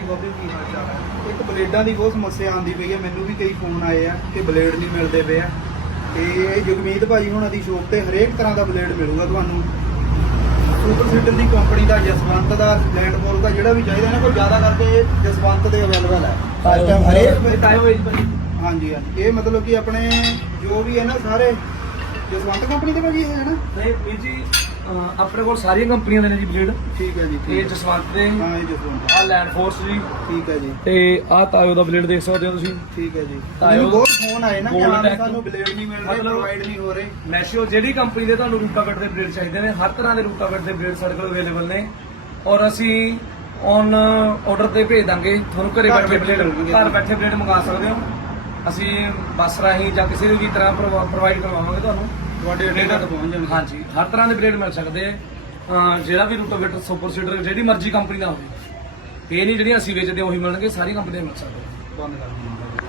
ਹਾਂਜੀ ਬਾਬੇ ਕੀ ਹਾਲ ਚਾਲ ਹੈ? ਇੱਕ ਬਲੇਡਾਂ ਦੀ ਬਹੁਤ ਸਮੱਸਿਆ ਆਉਂਦੀ ਪਈ ਹੈ ਮੈਨੂੰ ਵੀ ਕਈ ਫੋਨ ਆਏ ਆ ਕਿ ਬਲੇਡ ਨਹੀਂ ਮਿਲਦੇ ਪਏ ਆ। ਤੇ ਇਹ ਜਗਮੀਤ ਭਾਜੀ ਹੁਣਾਂ ਦੀ ਸ਼ੋਪ ਤੇ ਹਰੇਕ ਤਰ੍ਹਾਂ ਦਾ ਬਲੇਡ ਮਿਲੂਗਾ ਤੁਹਾਨੂੰ। ਸੁਪਰ ਸੀਡਰ ਦੀ ਕੰਪਨੀ ਦਾ ਜਸਵੰਤ ਦਾ ਲੈਂਡਫੋਲ ਦਾ ਜਿਹੜਾ ਵੀ ਚਾਹੀਦਾ ਨਾ ਕੋਈ ਜ਼ਿਆਦਾ ਕਰਕੇ ਜਸਵੰਤ ਦੇ ਅਵੇਲੇਬਲ ਹੈ। ਇਸ ਟਾਈਮ ਹਰੇਕ ਹਾਂਜੀ ਇਹ ਮਤਲਬ ਕਿ ਆਪਣੇ ਜੋ ਵੀ ਹੈ ਨਾ ਸਾਰੇ ਜਸਵੰਤ ਕੰਪਨੀ ਦੇ ਭਾਜੀ ਇਹ ਹੈ ਨਾ? ਨਹੀਂ ਜੀ ਆਪਣੇ ਕੋਲ ਸਾਰੀਆਂ ਕੰਪਨੀਆਂ ਦੇ ਨੇ ਜੀ ਬਲੇਡ ਠੀਕ ਹੈ ਜੀ ਇਹ ਠੀਕ ਹੈ। ਜਸਵੰਤ ਦੇ। ਹਾਂ ਇਹ ਜਸਵੰਤ। ਆ ਲੈਂਡ ਫੋਰਸ ਜੀ। ਠੀਕ ਹੈ ਜੀ। ਤੇ ਆਹ ਤਾਇਓ ਦਾ ਬਲੇਡ ਦੇਖ ਸਕਦੇ ਹੋ ਤੁਸੀਂ। ਠੀਕ ਹੈ ਜੀ। ਤਾਂ ਮੈਨੂੰ ਉਹ ਬਹੁਤ ਫੋਨ ਆਏ ਨਾ ਕਿ Gold ਹਾਂ ਸਾਨੂੰ ਬਲੇਡ ਨਹੀਂ ਮਿਲ ਰਹੇ ਮਤਲਬ- ਪ੍ਰੋਵਾਈਡ ਨਹੀਂ ਹੋ ਰਹੇ। ਮੈਸ਼ੀਓ ਜਿਹੜੀ ਕੰਪਨੀ ਦੇ ਤੁਹਾਨੂੰ ਰੂਟਾਵੇਟ ਦੇ ਬਲੇਡ ਚਾਹੀਦੇ ਨੇ ਹਰ ਤਰ੍ਹਾਂ ਦੇ ਰੂਟਾਵੇਟ ਦੇ ਬਲੇਡ ਸਾਡੇ ਕੋਲ ਅਵੇਲੇਬਲ ਨੇ। ਔਰ ਅਸੀਂ ਔਨ ਆਰਡਰ ਤੇ ਭੇਜ ਦਾਂਗੇ ਤੁਹਾਨੂੰ ਘਰੇ ਘਰ ਬੈਠੇ ਬੈਠੇ ਬਲੇਡ ਮਿਲਣਗੇ। ਘਰ ਬੈਠੇ ਬਲੇਡ ਮੰਗਾ ਸਕਦੇ ਹੋ। ਅਸੀਂ ਬੱਸ ਰਾਹੀਂ ਜਾਂ ਕਿਸੇ ਵੀ ਤਰ੍ਹਾਂ ਪ੍ਰੋਵਾਈਡ ਕਰਵਾਵਾਂਗੇ ਤੁਹਾਨੂੰ। ਤੁਹਾਡੇ ਅੱਡੇ ਤੱਕ ਪਹੁੰਚ ਜਾਣਗੇ ਹਾਂਜੀ ਹਰ ਤਰ੍ਹਾਂ ਦੇ ਬਲੇਡ ਮਿਲ ਸਕਦੇ ਆ। ਜਿਹੜਾ ਵੀ ਰੂਟਾਵੇਟਰ ਸੁਪਰ ਸੀਡਰ ਜਿਹੜੀ ਮਰਜ਼ੀ ਕੰਪਨੀ ਦਾ ਹੋਵੇ ਇਹ ਨਹੀਂ ਜਿਹੜੀਆਂ ਅਸੀਂ ਵੇਚਦੇ ਉਹੀ ਮਿਲਣਗੇ ਸਾਰੀ ਕੰਪਨੀਆਂ ਮਿਲ ਸਕਦੇ ਬੰਦ ਕਰ ਦਿੰਦਾ